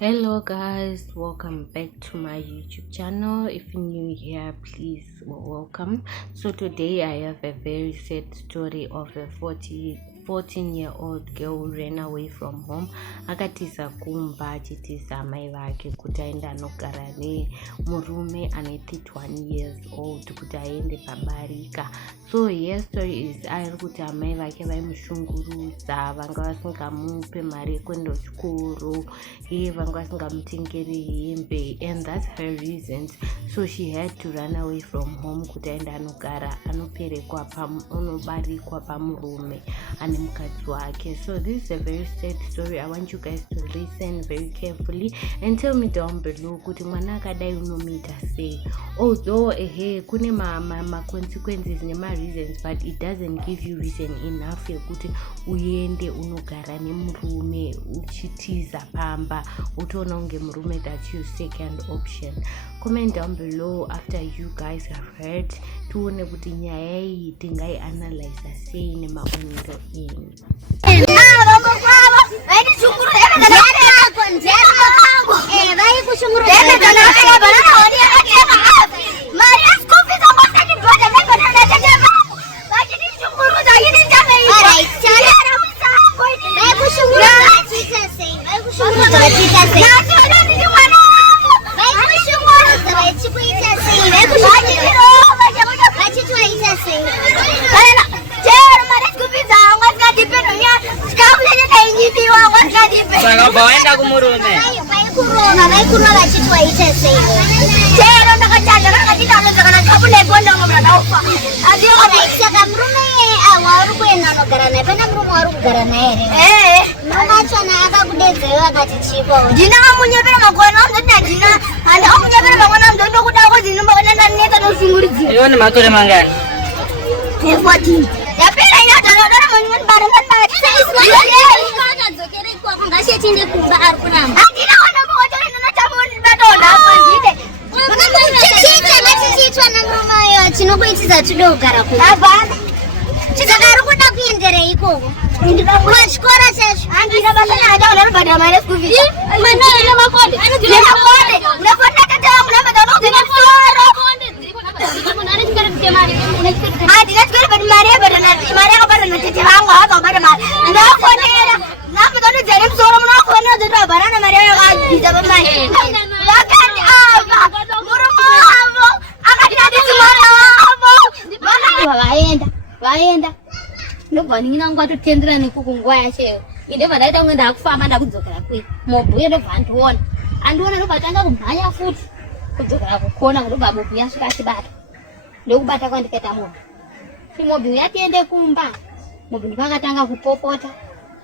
Hello guys, welcome back to my YouTube channel. If you're new here, please welcome. So today I have a very sad story of a 14-year-old girl who ran away from home. Akatiza kumba achitiza mai vake kuti aende anogara nemurume ane 31 years old kuti aende pabarika. So her story is ari kuti amai vake vaimushungurudza, vanga vasingamupe mari yekuenda kuchikoro, vanga vasingamutengeri hembe, and that's her reasons. So she had to run away from home kuti aende anogara anobarikwa pamurume ane mukadzi wake. So this is a very sad story. I want you guys to listen very carefully and tell me down below kuti mwana akadai unomita sei. Although kune ma consequences nema reasons, but it doesn't give you reason enough yekuti uende unogara nemurume uchitiza pamba utoona unge murume that you second option. Comment down below after you guys have heard, tuone kuti nyaya iyi tingai analyze sei nemaonero enyu. Baenda kumurume. Kuruma vachitwaita sei. Chero ndakachanja ndakachita kana kabule bonda ngomradaofa. Saka murume uri kuenda unogara naye pana murume wari kugara naye here. Murume achona akakudedzeyo akati chipo. Ndina kamunyepera makona ndoti ndina handi akunyepera makona ndondo kudako dzinomba ndaneta nosunguridzira. Iwo ni makore mangani? 14. Yapera ina dora manyoni baranga bari. Akadzokera ikoko ngashetinde kumba ari kuramba. Andina ona moto ndinotamoni badona pandide. Chichitwa namurumayo chinokuitidza tude kugara kuno. Abana. Chikagara kuda kuendera ikoko. Kuchikora chacho. Andina basa nada unobhadhara mari school fees. Mwana ane makonde. Ane makonde. Unafonda tata wangu namba dzano dzinosoro. Andina chikora badi mari yabhadhara mari yakabhadhara natete vangu akabhadhara mari. Ndafonera. Namba dzano dzere musoro munofonera dzotobharana mari yakabvisa pamari. Vakati ava. Vaenda ndobva ndingira ngatotendera nekuku nguva yacheyo ndobva ndaita kunge ndakufamba ndakudzokera kwe mobhuye ndobva andiona ndobva tanga kumhanya futi kudzokera kukona ndobva mobhuye asvika achibata ndokubata kwandikaita mobhu mobhu yatiende kumba mobhu ndipakatanga kupopota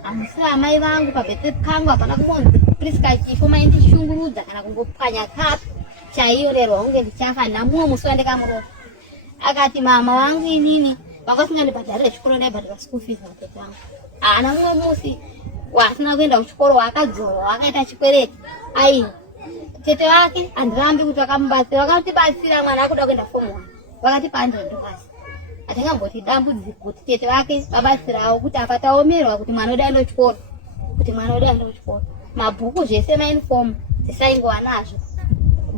hamusi vamai vangu pabhete kangu hapana kumonzi priska chifo maindishungurudza kana kungopwanya kapi chaiyo rerwa kunge ndichafa namuwe musi wandikamurova akati mama wangu inini vakasingandibhadharira chikoro ndaibhadhara school fees natete vangu haana mumwe musi wasina kuenda kuchikoro wakadzorwa wakaita chikwereti ai tete vake handirambi kuti vakamubatsira vakatibatsira mwana akuda kuenda form 1 vakatipa 100 basi hatingamboti dambudziko kuti tete vake vabatsirawo kuti apa taomerwa kuti mwana udaenda kuchikoro kuti mwana udaenda kuchikoro mabhuku zvese mauniform dzisaingova nazvo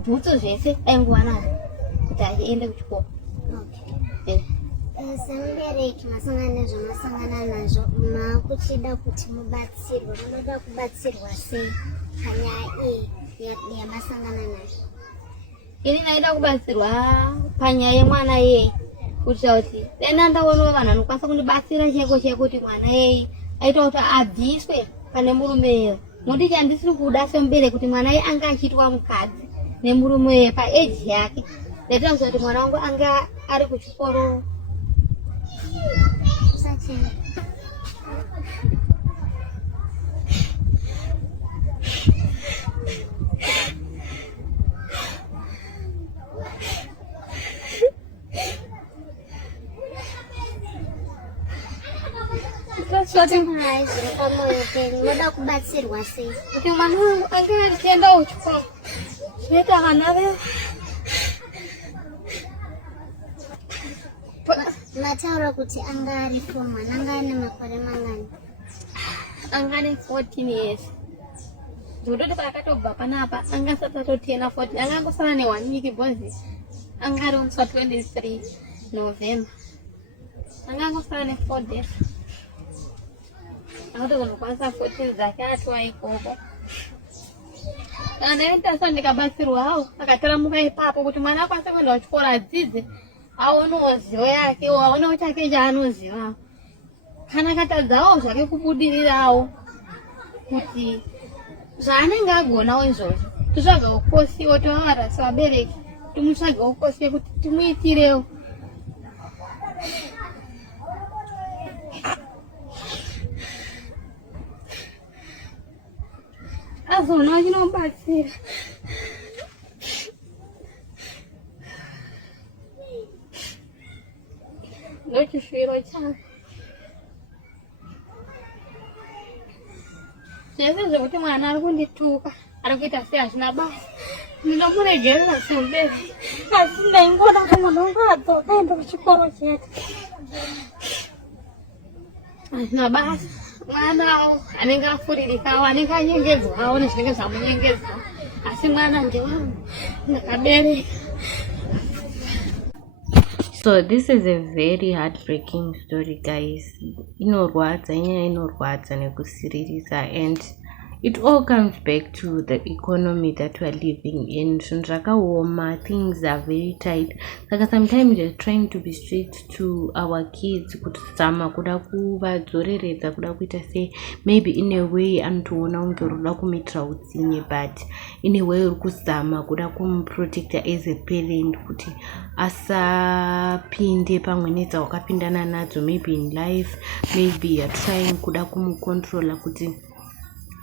bhutsu zvese aingova nazvo kuti aende kuchikoro. Semubereki masangana nezvamasangana nazvo makuchida kuti mubatsirwe munoda kubatsirwa sei panyaya iyi yamasangana nayo? Ini naida kubatsirwa panyaya yemwana yeye kuitira kuti denda ndaonawo vanhu vanokwanisa kundibatsira cheko kuti mwana yeye aita kuti abviswe pane murume nekuti chandisiri kuda semubereki kuti mwana yeye anga achiitwa mukadzi nemurume paeji yake ndaita kuti mwana wangu anga ari kuchikoro. Munoda kubatsirwa sei kuti mwana wangu anga achienda kuchikoro zvinoita vana ve mataura kuti anga ari form 1 anga ane makore mangani? Anga ane 14 years. zvototi pakatobva panapa anga satototena 40 angangosara ne1 week bhozi anga ronswa 23 November angangosara ne4 days akatozokwanisa 40 dzake atwa ikoko kana enda ndikabatsirwa hawo akataramuka ipapo kuti mwana akwanise kuenda kuchikora adzidze aonewo zivo yake aonewo chake chaanoziva kana katadzawo zvake kubudirirawo kuti zvaanenge agonawo izvozvo totsvaga ukosiwo tovavara sevabereki timutsvage ukosi kuti timuitirewo azona chinobatsira ndochishwiro chake zvese zvekuti mwana ari kundituka ari kuita sei hazvina basa ndinomuregerera semubereki asi ndaingoda kuti mwana wangu adzoka aende kuchikoro chete hazvina basa mwanawo anenge afuririkawo anenge anyengedzwawo nezvinenge zvamunyengedzawo asi mwana ndewangu ndakabereka. So this is a very heartbreaking story, guys. Inorwadza, inyaya inorwadza nekusiririsa, and it all comes back to the economy that we are living in. Things are very tight. Like sometimes we're trying to be straight to our kids. Maybe in a way but in a way protect as a parent kuti asapinde pamwenedza wakapindana nadzo maybe in life, maybe you're trying kumucontrola kuti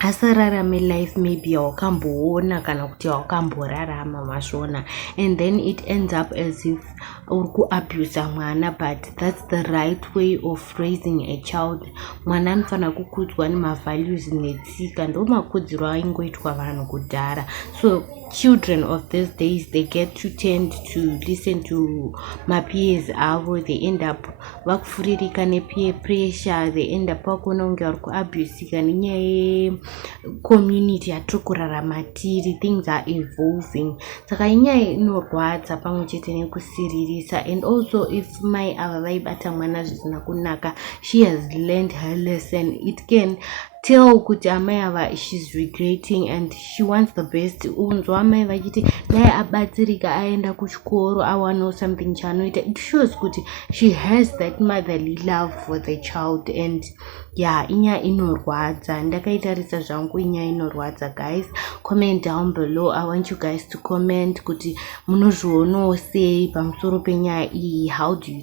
asararame life maybe yawakamboona kana kuti yawakamborarama mashona, and then it ends up as if uri kuabuse mwana, but that's the right way of raising a child. Mwana anofana kukudzwa nemavalues netsika, ndo makudziro aingoitwa vanhu kudhara. So children of these days, they get to tend to listen to mapeers avo, they end up vakufuririka nepeer pressure, they end up vakuona unge vari kuabusika nenyaya community yatiri kurarama tiri. Things are evolving, saka inyaya inorwadza pamwe chete nekusiririsa. And also if mai ava vaibata mwana zvisina kunaka, she has learned her lesson. It can tell kuti amai ava she's regretting and she wants the best. Unzwa amai vachiti dai abatsirika aenda kuchikoro awanawo something chaanoita. It shows kuti she has that motherly love for the child, and yeah, inyaya inorwadza. Ndakaitarisa zvangu inyaya inorwadza. Guys, comment down below. I want you guys to comment kuti munozvionawo sei pamusoro penyaya iyi. How do you